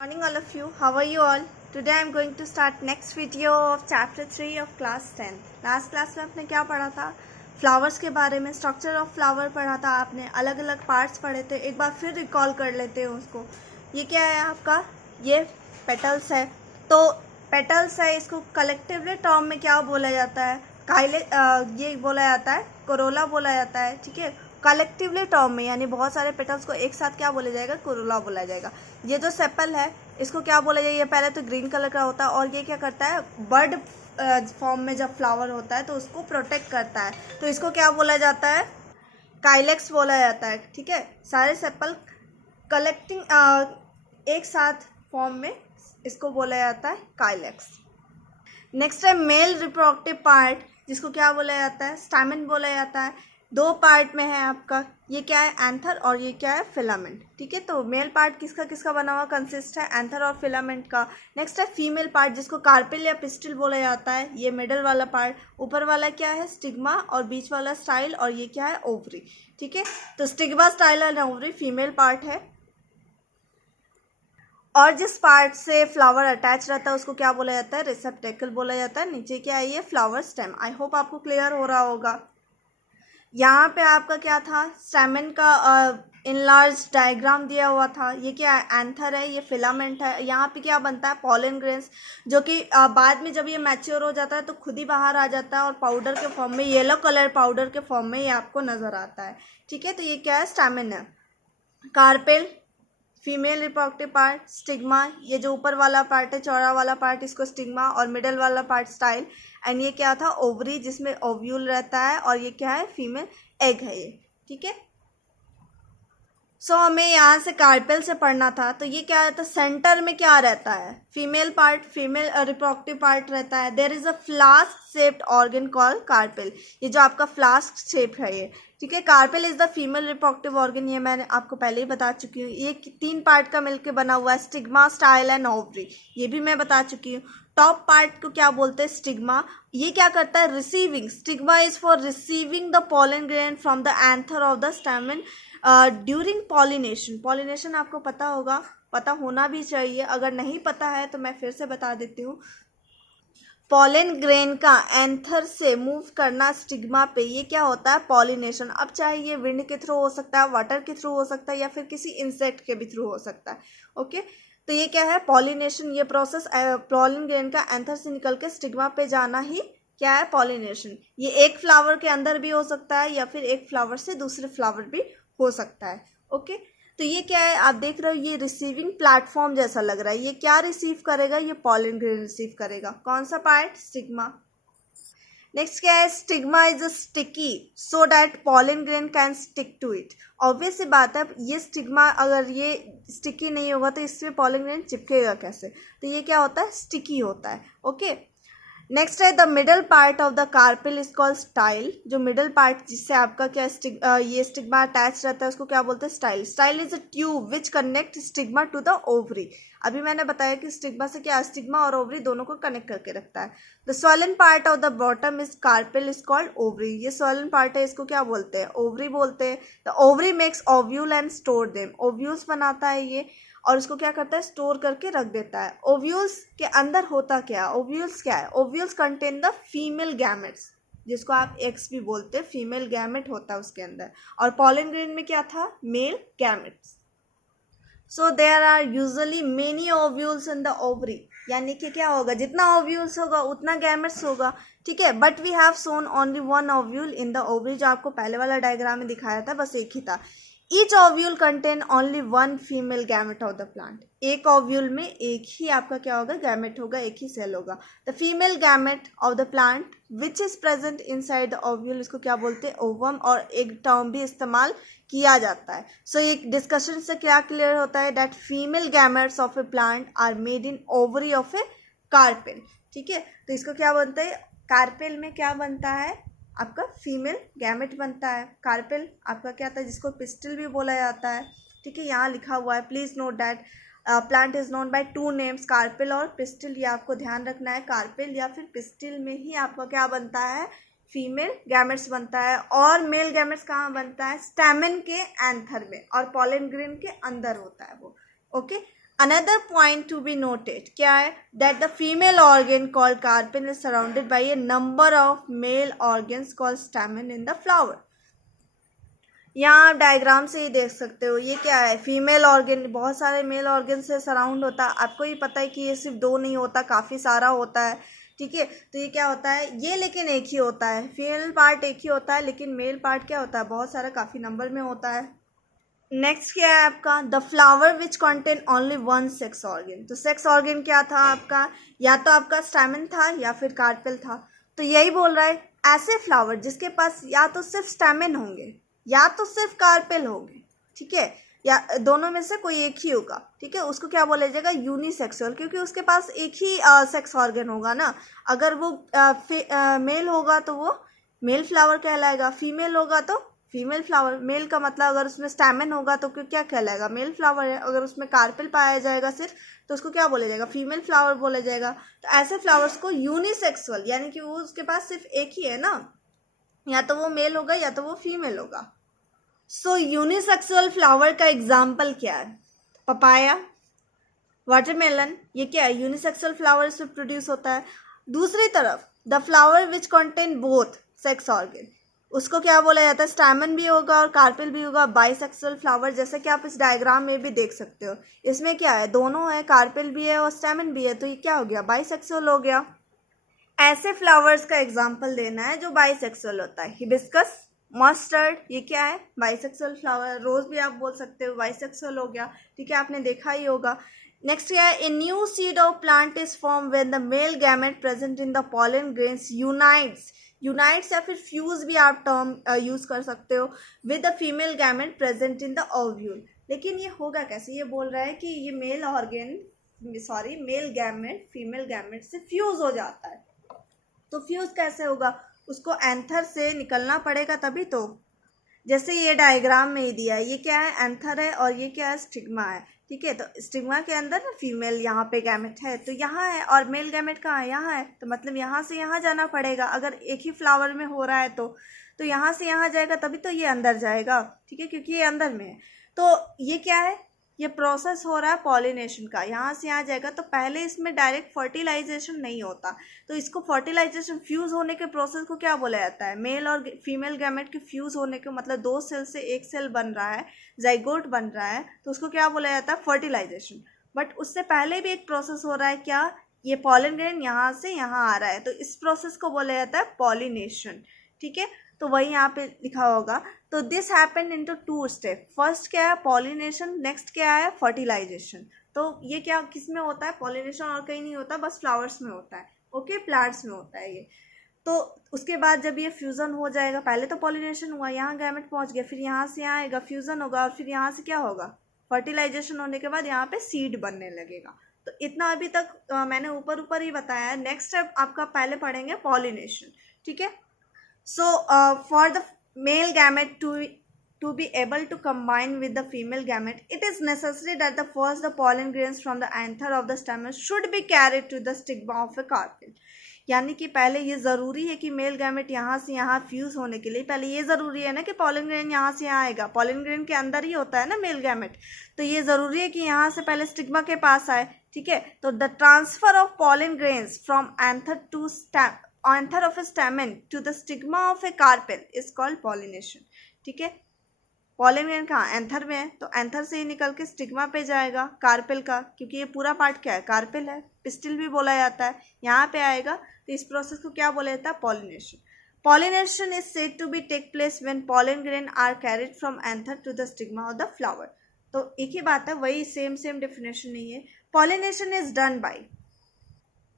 Morning all of you. How are you all? Today I am going to start next video of chapter 3 of class 10. Last class में आपने क्या पढ़ा था? Flowers के बारे में, स्ट्रक्चर ऑफ फ्लावर पढ़ा था आपने, अलग अलग पार्ट्स पढ़े थे. एक बार फिर रिकॉल कर लेते हैं उसको. ये क्या है आपका? ये पेटल्स है. तो पेटल्स है, इसको कलेक्टिवली टर्म में क्या बोला जाता है? ये बोला जाता है, कोरोला बोला जाता है. ठीक है, कलेक्टिवली टर्म में, यानी बहुत सारे पेटल्स को एक साथ क्या बोला जाएगा? कोरोला बोला जाएगा. ये जो सेपल है इसको क्या बोला जाएगा? ये पहले तो ग्रीन कलर का होता है और ये क्या करता है? बर्ड फॉर्म में जब फ्लावर होता है तो उसको प्रोटेक्ट करता है, तो इसको क्या बोला जाता है? काइलेक्स बोला जाता है. ठीक है, सारे सेपल कलेक्टिंग एक साथ फॉर्म में, इसको बोला जाता है काइलेक्स. नेक्स्ट है मेल रिप्रोडक्टिव पार्ट, जिसको क्या बोला जाता है? स्टैमेन बोला जाता है. दो पार्ट में है आपका. ये क्या है? एंथर और ये क्या है? फिलामेंट. ठीक है, तो मेल पार्ट किसका किसका बना हुआ कंसिस्ट है? एंथर और फिलामेंट का. नेक्स्ट है फीमेल पार्ट, जिसको कार्पेल या पिस्टिल बोला जाता है. ये मिडल वाला पार्ट. ऊपर वाला क्या है? स्टिग्मा, और बीच वाला स्टाइल, और ये क्या है? ओवरी. ठीक है, तो स्टिग्मा, स्टाइल और ओवरी फीमेल पार्ट है. और जिस पार्ट से फ्लावर अटैच रहता है उसको क्या बोला जाता है? रिसेप्टेकल बोला जाता है. नीचे क्या है? ये फ्लावर स्टेम. आई होप आपको क्लियर हो रहा होगा. यहाँ पे आपका क्या था? स्टेमेन का इनलार्ज डायग्राम दिया हुआ था. ये क्या है? एंथर है, ये फिलामेंट है. यहाँ पे क्या बनता है? पॉलन ग्रेन्स, जो कि बाद में जब ये मैच्योर हो जाता है तो खुद ही बाहर आ जाता है और पाउडर के फॉर्म में, येलो कलर पाउडर के फॉर्म में ये आपको नजर आता है. ठीक है, तो ये क्या है? स्टेमेन है. Carpel female reproductive part. Stigma, ये जो ऊपर वाला पार्ट है, चौड़ा वाला पार्ट, इसको स्टिग्मा, और मिडल वाला पार्ट स्टाइल. एंड ये क्या था? ओवरी, जिसमें ओव्यूल रहता है, और ये क्या है? फीमेल एग है ये. ठीक है, सो हमें यहाँ से कार्पेल से पढ़ना था. तो ये क्या रहता है? सेंटर में क्या रहता है? Female part, female reproductive part रहता है. There is a flask shaped organ called carpel. ये जो आपका फ्लास्क शेप है ये. ठीक है, carpel is the female reproductive organ. ये मैंने आपको पहले ही बता चुकी हूँ. ये 3 पार्ट का मिलकर बना हुआ है. स्टिग्मा, स्टाइल एंड ओवरी, ये भी मैं बता चुकी हूँ. टॉप पार्ट को क्या बोलते हैं? स्टिग्मा. ये क्या करता है? Receiving. Stigma is for receiving the pollen grain from the anther of the स्टेमन during pollination. Pollination आपको पता होगा, पता होना भी चाहिए. अगर नहीं पता है तो मैं फिर से बता देती हूँ. पॉलन ग्रेन का एंथर से मूव करना स्टिग्मा पे, ये क्या होता है? पॉलिनेशन. अब चाहे ये विंड के थ्रू हो सकता है, वाटर के थ्रू हो सकता है, या फिर किसी इंसेक्ट के भी थ्रू हो सकता है. ओके, तो ये क्या है? पॉलिनेशन. ये प्रोसेस पॉलन ग्रेन का एंथर से निकल के स्टिग्मा पे जाना ही क्या है? पॉलिनेशन. ये एक फ्लावर के अंदर भी हो सकता है, या फिर एक फ्लावर से दूसरे फ्लावर भी हो सकता है. ओके, तो ये क्या है? आप देख रहे हो ये रिसीविंग प्लेटफॉर्म जैसा लग रहा है. ये क्या रिसीव करेगा? ये पॉलन ग्रेन रिसीव करेगा. कौन सा पार्ट? स्टिग्मा. नेक्स्ट क्या है? Stigma is a sticky so that pollen grain can stick to it. Obvious सी बात है, ये स्टिग्मा अगर ये स्टिकी नहीं होगा तो इसमें पॉलन ग्रेन चिपकेगा कैसे? तो ये क्या होता है? स्टिकी होता है. ओके, नेक्स्ट है the middle part of the carpel is called style. जो मिडल पार्ट जिससे आपका क्या ये स्टिग्मा अटैच रहता है उसको क्या बोलते हैं? Style. Style is a tube which connect stigma to the ovary. अभी मैंने बताया कि स्टिग्मा से क्या? स्टिग्मा और ओवरी दोनों को कनेक्ट करके रखता है. The swollen part of the bottom is carpel is called ovary. ये स्वॉलन पार्ट है, इसको क्या बोलते हैं? ओवरी बोलते हैं. The ovary makes ovule and store them. Ovules बनाता है ये, और उसको क्या करता है? स्टोर करके रख देता है. ओव्यूल्स के अंदर होता क्या? ओव्यूल्स क्या है? Ovules contain the female gametes, जिसको आप एक्स भी बोलते हैं. फीमेल गैमेट होता है उसके अंदर. और पॉलन ग्रेन में क्या था? Male gametes. So there are usually many ovules in the ovary. यानी कि क्या होगा? जितना ओव्यूल्स होगा उतना गैमेट्स होगा. ठीक है, but we have shown only 1 ovule in the ovary. जो आपको पहले वाला डायग्राम में दिखाया था बस एक ही था. Each ovule contain only 1 female gamete of the plant. एक ओव्यूल में एक ही आपका क्या होगा? गैमेट होगा, एक ही सेल होगा. The female gamete of the plant which is present inside the ovule, इसको क्या बोलते हैं? ओवम. और एक टर्म भी इस्तेमाल किया जाता है. सो एक डिस्कशन से क्या क्लियर होता है? That female gametes of a plant are made in ovary of a carpel. ठीक है, तो इसको क्या बनता है? कार्पेल में क्या बनता है? आपका फीमेल गैमेट बनता है. कार्पेल आपका क्या था? जिसको पिस्टिल भी बोला जाता है. ठीक है, यहाँ लिखा हुआ है. Please note that plant is known by 2 names, carpel और पिस्टिल. ये आपको ध्यान रखना है. कार्पेल या फिर पिस्टिल में ही आपका क्या बनता है? फीमेल गैमेट्स बनता है. और मेल गैमेट्स कहाँ बनता है? स्टैमेन के एंथर में, और पॉलन ग्रेन के अंदर होता है वो. Okay, another point to be noted क्या है, that the female organ called carpel is surrounded by A number of male organs called stamen in the flower. यहाँ आप डायग्राम से ही देख सकते हो, ये क्या है, फीमेल ऑर्गन बहुत सारे मेल ऑर्गन से सराउंड होता है। आपको ही पता है कि ये सिर्फ दो नहीं होता, काफ़ी सारा होता है, ठीक है। तो ये क्या होता है, ये लेकिन एक ही होता है, फीमेल पार्ट एक ही होता है, लेकिन मेल पार्ट क्या होता है, बहुत सारा, काफ़ी नंबर में होता है। नेक्स्ट क्या है आपका, the flower which contain only one sex organ. तो सेक्स ऑर्गन क्या था आपका, या तो आपका स्टैमेन था या फिर कार्पेल था। तो यही बोल रहा है, ऐसे फ्लावर जिसके पास या तो सिर्फ स्टैमेन होंगे या तो सिर्फ कार्पेल होंगे, ठीक है, या दोनों में से कोई एक ही होगा, ठीक है, उसको क्या बोला जाएगा, यूनिसेक्सुअल, क्योंकि उसके पास एक ही सेक्स ऑर्गन होगा ना। अगर वो मेल होगा तो वो मेल फ्लावर कहलाएगा, फीमेल होगा तो फीमेल फ्लावर। मेल का मतलब अगर उसमें स्टैमेन होगा तो क्या कहलाएगा, मेल फ्लावर है। अगर उसमें कार्पेल पाया जाएगा सिर्फ, तो उसको क्या बोला जाएगा, फीमेल फ्लावर बोला जाएगा। तो ऐसे फ्लावर्स को यूनिसेक्सुअल, यानी कि वो उसके पास सिर्फ एक ही है ना, या तो वो मेल होगा या तो वो फीमेल होगा। सो यूनिसेक्सुअल फ्लावर का एग्जाम्पल क्या है, पपाया, वाटरमेलन, ये क्या है, यूनिसेक्सुअल फ्लावर से प्रोड्यूस होता है। दूसरी तरफ the flower which contain both sex organ, उसको क्या बोला जाता है, स्टैमेन भी होगा और कार्पेल भी होगा, बाइसेक्सुअल फ्लावर, जैसे कि आप इस डायग्राम में भी देख सकते हो। इसमें क्या है, दोनों है, कार्पेल भी है और स्टैमेन भी है, तो ये क्या हो गया, बाइसेक्सुअल हो गया। ऐसे फ्लावर्स का एग्जाम्पल देना है जो बाइसेक्सुअल होता है, हिबिस्कस, मस्टर्ड, ये क्या है, बाइसेक्सुअल फ्लावर। रोज भी आप बोल सकते हो, बाइसेक्सुअल हो गया, ठीक है, आपने देखा ही होगा। नेक्स्ट क्या है, a new seed of plant is form when the male gamete present in the pollen grains unites या फिर फ्यूज भी आप टर्म यूज कर सकते हो, with the female gamete present in the ovule. लेकिन ये होगा कैसे, ये बोल रहा है कि ये मेल गैमेट फीमेल गैमेट से फ्यूज हो जाता है। तो फ्यूज कैसे होगा, उसको एंथर से निकलना पड़ेगा तभी तो। जैसे ये डायग्राम में ही दिया है, ये क्या है, एंथर है और ये क्या है, स्टिग्मा है, ठीक है। तो स्टिग्मा के अंदर ना फीमेल यहाँ पे गैमेट है, तो यहाँ है, और मेल गैमेट कहाँ है, यहाँ है। तो मतलब यहाँ से यहाँ जाना पड़ेगा, अगर एक ही फ्लावर में हो रहा है तो यहाँ से यहाँ जाएगा तभी तो ये अंदर जाएगा, ठीक है, क्योंकि ये अंदर में है। तो ये क्या है, ये प्रोसेस हो रहा है पॉलिनेशन का, यहाँ से यहाँ जाएगा। तो पहले इसमें डायरेक्ट फर्टिलाइजेशन नहीं होता, तो इसको फर्टिलाइजेशन, फ्यूज होने के प्रोसेस को क्या बोला जाता है, मेल और फीमेल गैमेट के फ्यूज होने के मतलब दो सेल से एक सेल बन रहा है, जाइगोट बन रहा है, तो उसको क्या बोला जाता है, फर्टिलाइजेशन। बट उससे पहले भी एक प्रोसेस हो रहा है, क्या, ये पॉलन ग्रेन यहाँ से यहाँ आ रहा है, तो इस प्रोसेस को बोला जाता है पॉलिनेशन, ठीक है। तो वही यहाँ पे लिखा होगा। तो this happen into 2 step, first क्या है, पॉलिनेशन, नेक्स्ट क्या है, फर्टिलाइजेशन। तो ये क्या किस में होता है, पॉलिनेशन और कहीं नहीं होता, बस फ्लावर्स में होता है, ओके, प्लांट्स में होता है ये। तो उसके बाद जब ये फ्यूज़न हो जाएगा, पहले तो पॉलिनेशन हुआ, यहाँ गैमेट पहुँच गया, फिर यहाँ से यहाँ आएगा, फ्यूज़न होगा, और फिर यहाँ से क्या होगा, फर्टिलाइजेशन होने के बाद यहाँ पे सीड बनने लगेगा। तो इतना अभी तक मैंने ऊपर ऊपर ही बताया है। नेक्स्ट स्टेप आपका पहले पढ़ेंगे पॉलिनेशन, ठीक है। So, for the male gamete to be able to combine with the female gamete, it is necessary that the pollen grains from the anther of the stamen should be carried to the stigma of a carpel. यानी कि पहले ये ज़रूरी है कि male gamete यहाँ से यहाँ फ्यूज़ होने के लिए पहले ये ज़रूरी है ना कि पॉलन ग्रेन यहाँ से यहाँ आएगा, पॉलन ग्रेन के अंदर ही होता है ना मेल गैमेट, तो ये ज़रूरी है कि यहाँ से पहले स्टिग्मा के पास आए, ठीक है। तो the transfer of pollen grains from anther to anther of a stamen to the stigma of a carpel is called pollination, ठीक है। पॉलन ग्रेन कहाँ, एंथर में है, तो एंथर से ही निकल के स्टिग्मा पे जाएगा कार्पेल का, क्योंकि ये पूरा पार्ट क्या है, कार्पेल है, पिस्टिल भी बोला जाता है, यहाँ पे आएगा। तो इस प्रोसेस को क्या बोला जाता है, pollination. Pollination is said to be take place when pollen grain are carried from anther to the stigma of the flower. तो एक ही बात है, वही सेम डेफिनेशन नहीं है। Pollination is done by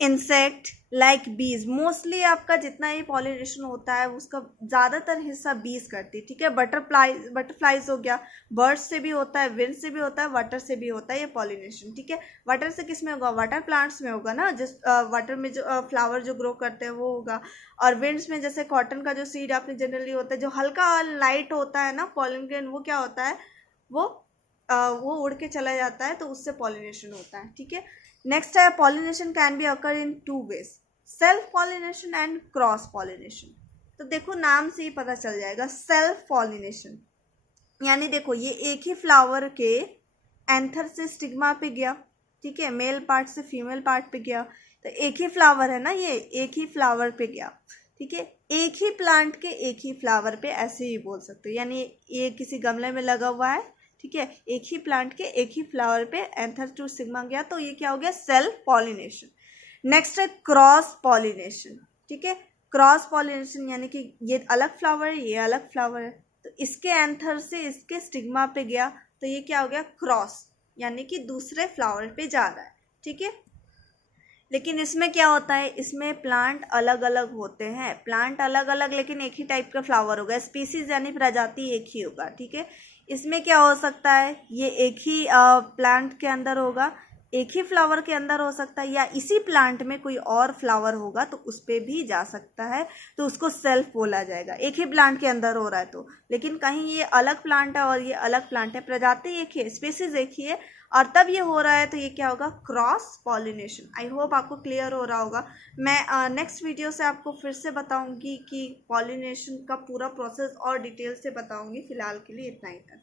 insect like बीज, मोस्टली आपका जितना ही पॉलिनेशन होता है उसका ज़्यादातर हिस्सा बीज करती है, ठीक है। बटरफ्लाइज हो गया, बर्ड्स से भी होता है, विंड से भी होता है, वाटर से भी होता है ये पॉलिनेशन, ठीक है। वाटर से किस में होगा, वाटर प्लांट्स में होगा ना, जिस वाटर में जो फ्लावर जो ग्रो करते हैं वो होगा। और विंड्स में जैसे कॉटन का जो सीड आपने जनरली होता है, जो हल्का लाइट होता है ना पॉलन ग्रेन, वो क्या होता है, वो उड़ के चला जाता है, तो उससे पॉलिनेशन होता है, ठीक है। नेक्स्ट है pollination can be occur in 2 ways, self pollination and cross pollination. तो देखो नाम से ही पता चल जाएगा, सेल्फ पॉलिनेशन यानी देखो ये एक ही फ्लावर के एंथर से स्टिग्मा पे गया, ठीक है, मेल पार्ट से फीमेल पार्ट पे गया, तो एक ही फ्लावर है ना, ये एक ही फ्लावर पे गया। ठीक है, एक ही प्लांट के एक ही फ्लावर पे, ऐसे ही बोल सकते हो, यानी ये किसी गमले में लगा हुआ है, ठीक है, एक ही प्लांट के एक ही फ्लावर पे एंथर टू सिग्मा गया, तो ये क्या हो गया, सेल्फ पॉलिनेशन। नेक्स्ट है क्रॉस पॉलिनेशन। ठीक है, क्रॉस पॉलिनेशन यानी कि ये अलग फ्लावर है, ये अलग फ्लावर है, तो इसके एंथर से इसके स्टिग्मा पे गया, तो ये क्या हो गया, क्रॉस, यानी कि दूसरे फ्लावर पे जा रहा है। ठीक है, लेकिन इसमें क्या होता है, इसमें प्लांट अलग अलग होते हैं, प्लांट अलग अलग लेकिन एक ही टाइप का फ्लावर होगा, स्पीसीज यानी प्रजाति एक ही होगा। ठीक है, इसमें क्या हो सकता है, ये एक ही प्लांट के अंदर होगा, एक ही फ्लावर के अंदर हो सकता है, या इसी प्लांट में कोई और फ्लावर होगा तो उस पर भी जा सकता है, तो उसको सेल्फ बोला जाएगा, एक ही प्लांट के अंदर हो रहा है तो। लेकिन कहीं ये अलग प्लांट है और ये अलग प्लांट है, प्रजाति एक ही है, स्पीसीज एक ही है, और तब ये हो रहा है, तो ये क्या होगा, क्रॉस पॉलिनेशन। आई होप आपको क्लियर हो रहा होगा। मैं नेक्स्ट वीडियो से आपको फिर से बताऊंगी कि पॉलिनेशन का पूरा प्रोसेस और डिटेल से बताऊंगी। फिलहाल के लिए इतना ही था।